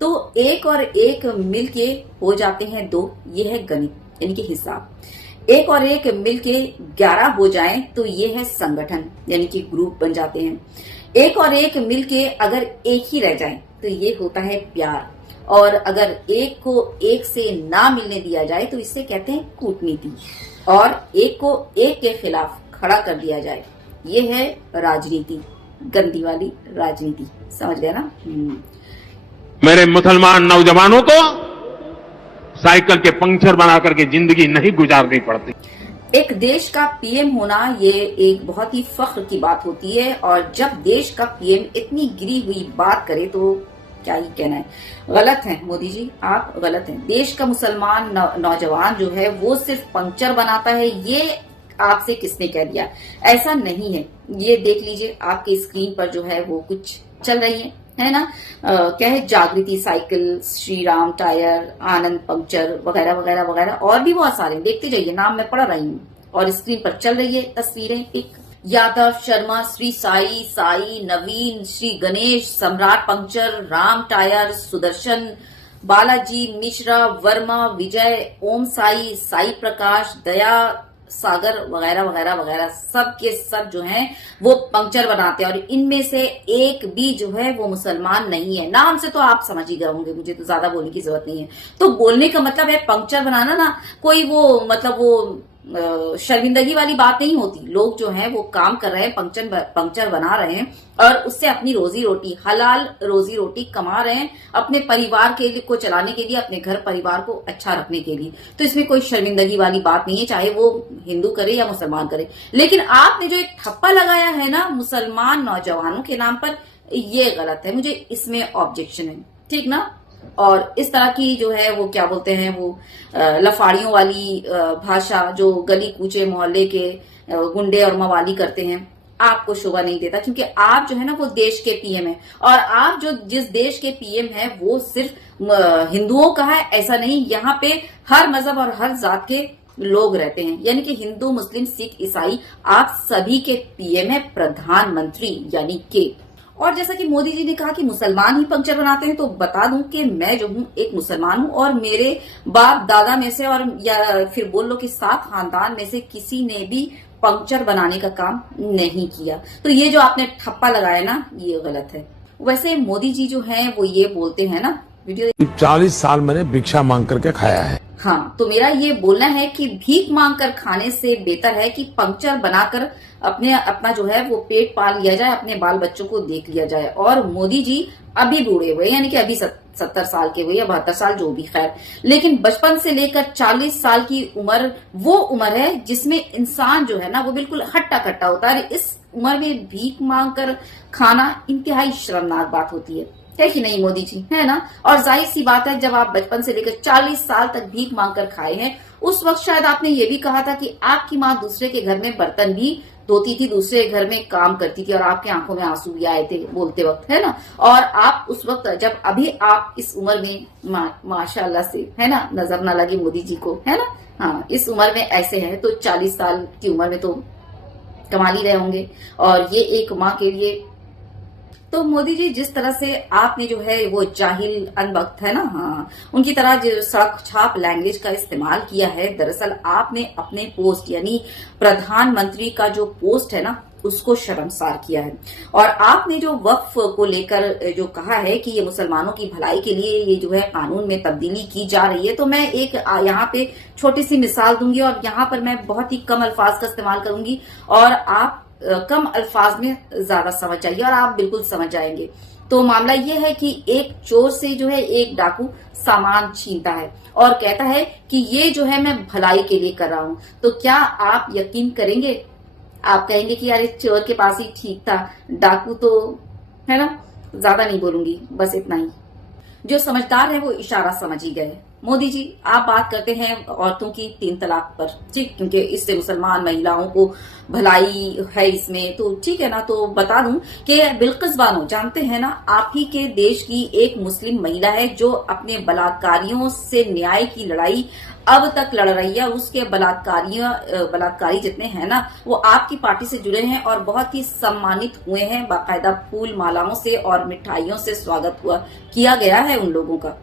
तो एक और एक मिलके हो जाते हैं 2, ये है गणित यानी कि हिसाब। एक और एक मिलके 11 हो जाएं तो ये है संगठन यानी कि ग्रुप बन जाते हैं। एक और एक मिलके अगर एक ही रह जाए तो ये होता है प्यार। और अगर एक को एक से ना मिलने दिया जाए तो इसे कहते हैं कूटनीति। और एक को एक के खिलाफ खड़ा कर दिया जाए ये है राजनीति, गंदी वाली राजनीति। समझ गया ना? मेरे मुसलमान नौजवानों को साइकिल के पंक्चर बना करके जिंदगी नहीं गुजारनी पड़ती। एक देश का पीएम होना ये एक बहुत ही फख्र की बात होती है। और जब देश का पीएम इतनी गिरी हुई बात करे तो क्या ही कहना है। गलत है मोदी जी, आप गलत हैं। देश का मुसलमान नौजवान जो है वो सिर्फ पंक्चर बनाता है, ये आपसे किसने कह दिया? ऐसा नहीं है। ये देख लीजिए आपके स्क्रीन पर जो है वो कुछ चल रही है ना, क्या है, जागृति साइकिल, श्री राम टायर, आनंद पंक्चर वगैरह वगैरह वगैरह, और भी बहुत सारे। देखते जाइए, नाम मैं पढ़ रही हूँ और स्क्रीन पर चल रही है तस्वीरें। एक यादव, शर्मा, श्री साई, साई, नवीन, श्री गणेश, सम्राट पंक्चर, राम टायर, सुदर्शन, बालाजी, मिश्रा, वर्मा, विजय, ओम साई, साई प्रकाश, दया सागर वगैरह वगैरह वगैरह, सब के सब जो हैं वो पंक्चर बनाते हैं। और इनमें से एक भी जो है वो मुसलमान नहीं है। नाम से तो आप समझ ही गए होंगे, मुझे तो ज्यादा बोलने की जरूरत नहीं है। तो बोलने का मतलब है पंक्चर बनाना ना कोई वो मतलब वो शर्मिंदगी वाली बात नहीं होती। लोग जो हैं वो काम कर रहे हैं, पंक्चर बना रहे हैं और उससे अपनी रोजी रोटी, हलाल रोजी रोटी कमा रहे हैं अपने परिवार को चलाने के लिए, अपने घर परिवार को अच्छा रखने के लिए। तो इसमें कोई शर्मिंदगी वाली बात नहीं है, चाहे वो हिंदू करे या मुसलमान करे। लेकिन आपने जो एक ठप्पा लगाया है ना मुसलमान नौजवानों के नाम पर, ये गलत है। मुझे इसमें ऑब्जेक्शन है, ठीक ना? और इस तरह की जो है वो क्या बोलते हैं वो लफाड़ियों वाली भाषा जो गली कूचे मोहल्ले के गुंडे और मवाली करते हैं, आपको शोभा नहीं देता। क्योंकि आप जो है ना वो देश के पीएम है, और आप जो जिस देश के पीएम है वो सिर्फ हिंदुओं का है ऐसा नहीं। यहाँ पे हर मजहब और हर जात के लोग रहते हैं, यानी कि हिंदू, मुस्लिम, सिख, ईसाई, आप सभी के पीएम है प्रधानमंत्री यानी के। और जैसा कि मोदी जी ने कहा कि मुसलमान ही पंक्चर बनाते हैं, तो बता दूं कि मैं जो हूं एक मुसलमान हूं और मेरे बाप दादा में से, और या फिर बोल लो कि 7 खानदान में से किसी ने भी पंक्चर बनाने का काम नहीं किया। तो ये जो आपने ठप्पा लगाया ना, ये गलत है। वैसे मोदी जी जो हैं वो ये बोलते हैं ना, वीडियो 40 साल मैंने भिक्षा मांग करके खाया है। हाँ, तो मेरा ये बोलना है कि भीख मांग कर खाने से बेहतर है कि पंक्चर बनाकर अपना जो है वो पेट पाल लिया जाए, अपने बाल बच्चों को देख लिया जाए। और मोदी जी अभी बूढ़े हुए, यानी कि अभी 70 साल के हुए या 72 साल, जो भी, खैर, लेकिन बचपन से लेकर 40 साल की उम्र वो उम्र है जिसमें इंसान जो है ना वो बिल्कुल हट्टा कट्टा होता है। इस उम्र में भीख मांग कर खाना इंतहाई शर्मनाक बात होती है कि नहीं मोदी जी, है ना? और जाहिर सी बात है, जब आप बचपन से लेकर 40 साल तक भीख मांग कर खाए हैं, उस वक्त शायद आपने ये भी कहा था कि आपकी माँ दूसरे के घर में बर्तन भी धोती थी, दूसरे घर में काम करती थी, और आपकी आंखों में आंसू भी आए थे बोलते वक्त, है ना? और आप उस वक्त, जब अभी आप इस उम्र में माशाल्लाह से, है ना, नजर ना लगे मोदी जी को, है ना, हाँ, इस उम्र में ऐसे हैं, तो 40 साल की उम्र में तो कमाल ही रहे होंगे। और ये एक माँ के लिए, तो मोदी जी जिस तरह से आपने जो है वो जाहिल अनबख्त, है ना, हाँ, उनकी तरह जो सड़क छाप लैंग्वेज का इस्तेमाल किया है, दरअसल आपने अपने पोस्ट यानी प्रधानमंत्री का जो पोस्ट है ना उसको शर्मसार किया है। और आपने जो वक्फ को लेकर जो कहा है कि ये मुसलमानों की भलाई के लिए ये जो है कानून में तब्दीली की जा रही है, तो मैं एक यहाँ पे छोटी सी मिसाल दूंगी, और यहाँ पर मैं बहुत ही कम अल्फाज का इस्तेमाल करूंगी, और आप कम अल्फाज में ज्यादा समझ जाइए और आप बिल्कुल समझ जाएंगे। तो मामला ये है कि एक चोर से जो है एक डाकू सामान छीनता है और कहता है कि ये जो है मैं भलाई के लिए कर रहा हूं। तो क्या आप यकीन करेंगे? आप कहेंगे कि यार इस चोर के पास ही ठीक था, डाकू तो, है ना, ज्यादा नहीं बोलूंगी, बस इतना ही। जो समझदार है वो इशारा समझ ही गए। मोदी जी, आप बात करते हैं औरतों की 3 तलाक पर, ठीक, क्योंकि इससे मुसलमान महिलाओं को भलाई है इसमें, तो ठीक है ना। तो बता दूं कि बिल्किस बानो जानते हैं ना, आप ही के देश की एक मुस्लिम महिला है जो अपने बलात्कारियों से न्याय की लड़ाई अब तक लड़ रही है। उसके बलात्कारी जितने हैं ना, वो आपकी पार्टी से जुड़े हैं और बहुत ही सम्मानित हुए हैं। बाकायदा फूल मालाओं से और मिठाइयों से स्वागत किया गया है उन लोगों का।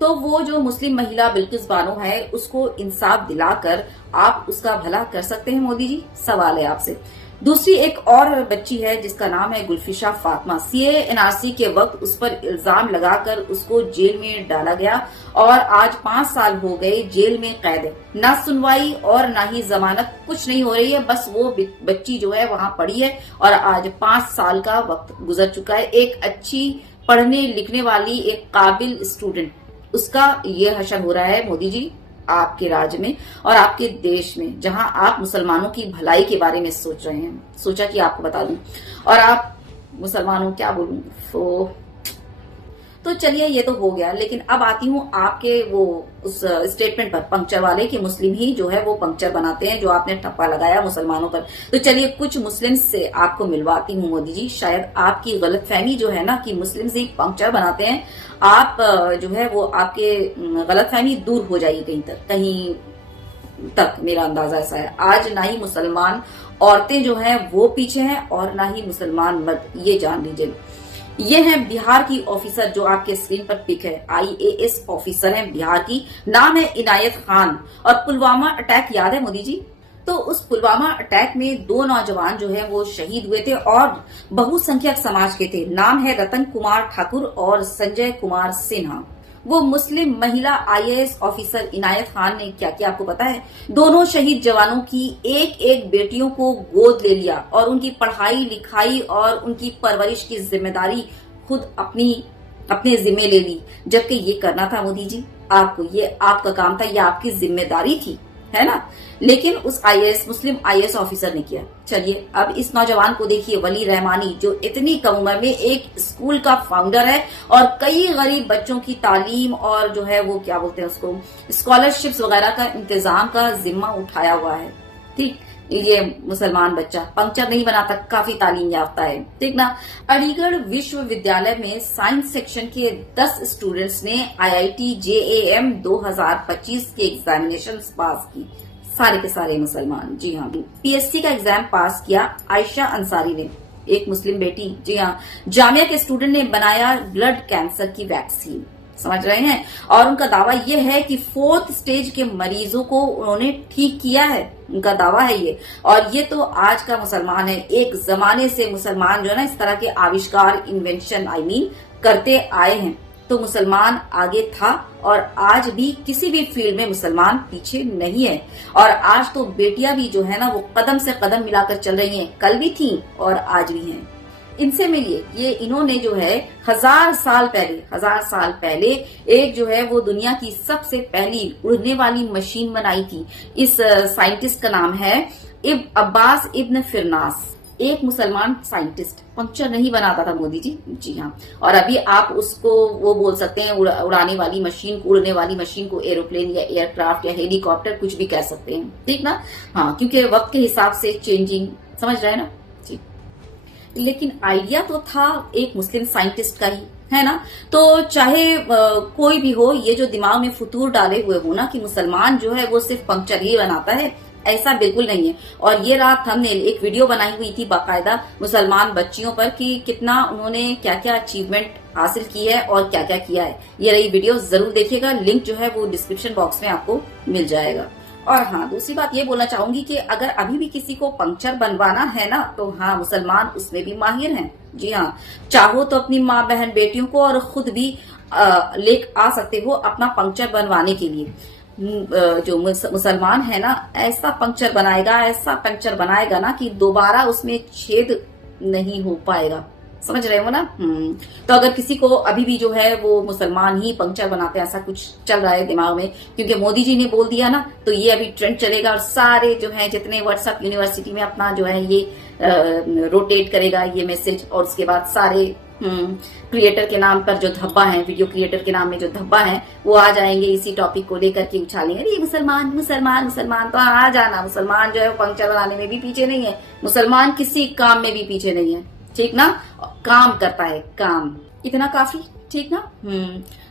तो वो जो मुस्लिम महिला बिल्किस बानो है, उसको इंसाफ दिलाकर आप उसका भला कर सकते हैं मोदी जी? सवाल है आपसे। दूसरी एक और बच्ची है जिसका नाम है गुलफिशा फातिमा। सीए एनआरसी के वक्त उस पर इल्जाम लगाकर उसको जेल में डाला गया और आज 5 साल हो गए जेल में कैद है। ना सुनवाई और ना ही जमानत, कुछ नहीं हो रही है। बस वो बच्ची जो है वहां पड़ी है और आज 5 साल का वक्त गुजर चुका है। एक अच्छी पढ़ने लिखने वाली, एक काबिल स्टूडेंट, उसका ये हशर हो रहा है मोदी जी आपके राज्य में और आपके देश में, जहां आप मुसलमानों की भलाई के बारे में सोच रहे हैं। सोचा कि आपको बता दूं, और आप मुसलमानों क्या बोलूं। तो चलिए ये तो हो गया, लेकिन अब आती हूँ आपके वो उस स्टेटमेंट पर, पंक्चर वाले, कि मुस्लिम ही जो है वो पंक्चर बनाते हैं, जो आपने ठप्पा लगाया मुसलमानों पर। तो चलिए कुछ मुस्लिम से आपको मिलवाती हूँ मोदी जी। शायद आपकी गलतफहमी जो है ना कि मुस्लिम ही पंक्चर बनाते हैं, आप जो है वो आपके गलतफहमी दूर हो जाएगी कहीं तक। मेरा अंदाजा ऐसा है, आज ना ही मुसलमान औरतें जो हैं वो पीछे हैं और ना ही मुसलमान मर्द, ये जान लीजिए। ये है बिहार की ऑफिसर जो आपके स्क्रीन पर पिक है, आईएएस ऑफिसर है बिहार की, नाम है इनायत खान। और पुलवामा अटैक याद है मोदी जी? तो उस पुलवामा अटैक में 2 नौजवान जो है वो शहीद हुए थे और बहुसंख्यक समाज के थे। नाम है रतन कुमार ठाकुर और संजय कुमार सिन्हा। वो मुस्लिम महिला आईएएस ऑफिसर इनायत खान ने क्या किया आपको पता है? दोनों शहीद जवानों की एक एक बेटियों को गोद ले लिया और उनकी पढ़ाई लिखाई और उनकी परवरिश की जिम्मेदारी खुद अपने जिम्मे ले ली। जबकि ये करना था मोदी जी आपको, ये आपका काम था, ये आपकी जिम्मेदारी थी, है ना। लेकिन उस मुस्लिम आईएएस ऑफिसर ने किया। चलिए अब इस नौजवान को देखिए, वली रहमानी, जो इतनी कम उम्र में एक स्कूल का फाउंडर है और कई गरीब बच्चों की तालीम और जो है वो क्या बोलते हैं उसको, स्कॉलरशिप्स वगैरह का इंतजाम का जिम्मा उठाया हुआ है। ठीक, ये मुसलमान बच्चा पंक्चर नहीं बनाता, काफी तालीम याफ्ता है, ठीक ना। अलीगढ़ विश्वविद्यालय में साइंस सेक्शन के 10 स्टूडेंट्स ने आईआईटी जेएएम 2025 के एग्जामिनेशन पास की, सारे के सारे मुसलमान। जी हाँ, पीएससी का एग्जाम पास किया आयशा अंसारी ने, एक मुस्लिम बेटी। जी हाँ, जामिया के स्टूडेंट ने बनाया ब्लड कैंसर की वैक्सीन, समझ रहे हैं। और उनका दावा यह है कि 4th स्टेज के मरीजों को उन्होंने ठीक किया है, उनका दावा है ये। और ये तो आज का मुसलमान है। एक जमाने से मुसलमान जो है ना इस तरह के आविष्कार, इन्वेंशन करते आए हैं। तो मुसलमान आगे था और आज भी किसी भी फील्ड में मुसलमान पीछे नहीं है। और आज तो बेटियां भी जो है ना वो कदम से कदम मिलाकर चल रही हैं, कल भी थी और आज भी हैं। इनसे मिलिए, ये इन्होंने जो है 1000 साल पहले एक जो है वो दुनिया की सबसे पहली उड़ने वाली मशीन बनाई थी। इस साइंटिस्ट का नाम है अब्बास इब्न फिरनास, एक मुसलमान साइंटिस्ट। पंक्चर नहीं बनाता था मोदी जी। जी हाँ, और अभी आप उसको वो बोल सकते हैं उड़ाने वाली मशीन को, उड़ने वाली मशीन को एरोप्लेन या एयरक्राफ्ट या हेलीकॉप्टर, कुछ भी कह सकते हैं, ठीक ना। हाँ, क्योंकि वक्त के हिसाब से चेंजिंग, समझ रहे हैं ना जी। लेकिन आइडिया तो था एक मुस्लिम साइंटिस्ट का ही, है ना। तो चाहे कोई भी हो, ये जो दिमाग में फतूर डाले हुए हो ना कि मुसलमान जो है वो सिर्फ पंक्चर ही बनाता है, ऐसा बिल्कुल नहीं है। और ये रात हमने एक वीडियो बनाई हुई थी बाकायदा मुसलमान बच्चियों पर कि कितना उन्होंने क्या क्या अचीवमेंट हासिल की है और क्या क्या किया है। ये रही वीडियो, जरूर देखिएगा, लिंक जो है वो डिस्क्रिप्शन बॉक्स में आपको मिल जाएगा। और हाँ, दूसरी बात ये बोलना चाहूंगी कि अगर अभी भी किसी को पंक्चर बनवाना है ना, तो हाँ, मुसलमान उसमें भी माहिर हैं। जी हाँ, चाहो तो अपनी माँ बहन बेटियों को और खुद भी ले आ सकते हो अपना पंक्चर बनवाने के लिए। जो मुसलमान है ना, ऐसा पंक्चर बनाएगा ना कि दोबारा उसमें छेद नहीं हो पाएगा, समझ रहे हो ना। तो अगर किसी को अभी भी जो है वो मुसलमान ही पंक्चर बनाते हैं, ऐसा कुछ चल रहा है दिमाग में, क्योंकि मोदी जी ने बोल दिया ना, तो ये अभी ट्रेंड चलेगा और सारे जो है जितने व्हाट्सएप यूनिवर्सिटी में अपना जो है ये रोटेट करेगा ये मैसेज, और उसके बाद सारे क्रिएटर के नाम पर जो धब्बा है, वीडियो क्रिएटर के नाम में जो धब्बा है, वो आ जाएंगे इसी टॉपिक को लेकर के उछालेंगे, अरे मुसलमान मुसलमान मुसलमान। तो आ जाना, मुसलमान जो है पंक्चर बनाने में भी पीछे नहीं है, मुसलमान किसी काम में भी पीछे नहीं है, ठीक ना। काम करता है, काम। इतना काफी, ठीक ना।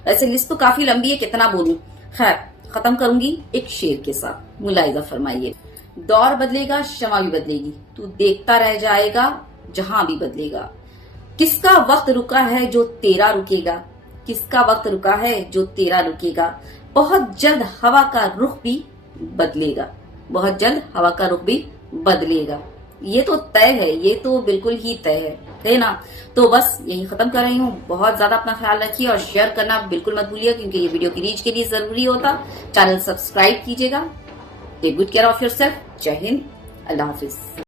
ऐसे लिस्ट तो काफी लंबी है, कितना बोलूं। खैर, खत्म करूंगी एक शेर के साथ, मुलाहिजा फरमाइए। दौर बदलेगा, शमा भी बदलेगी, तू देखता रह जाएगा जहां भी बदलेगा। किसका वक्त रुका है जो तेरा रुकेगा, किसका वक्त रुका है जो तेरा रुकेगा। बहुत जल्द हवा का रुख भी बदलेगा, बहुत जल्द हवा का रुख भी बदलेगा। ये तो तय है, ये तो बिल्कुल ही तय है ना। तो बस यही खत्म कर रही हूँ। बहुत ज्यादा अपना ख्याल रखिए और शेयर करना बिल्कुल मत भूलिए, क्योंकि ये वीडियो की रीच के लिए जरूरी होता। चैनल सब्सक्राइब कीजिएगा। Take good care of yourself. जय हिंद, अल्लाह हाफिज।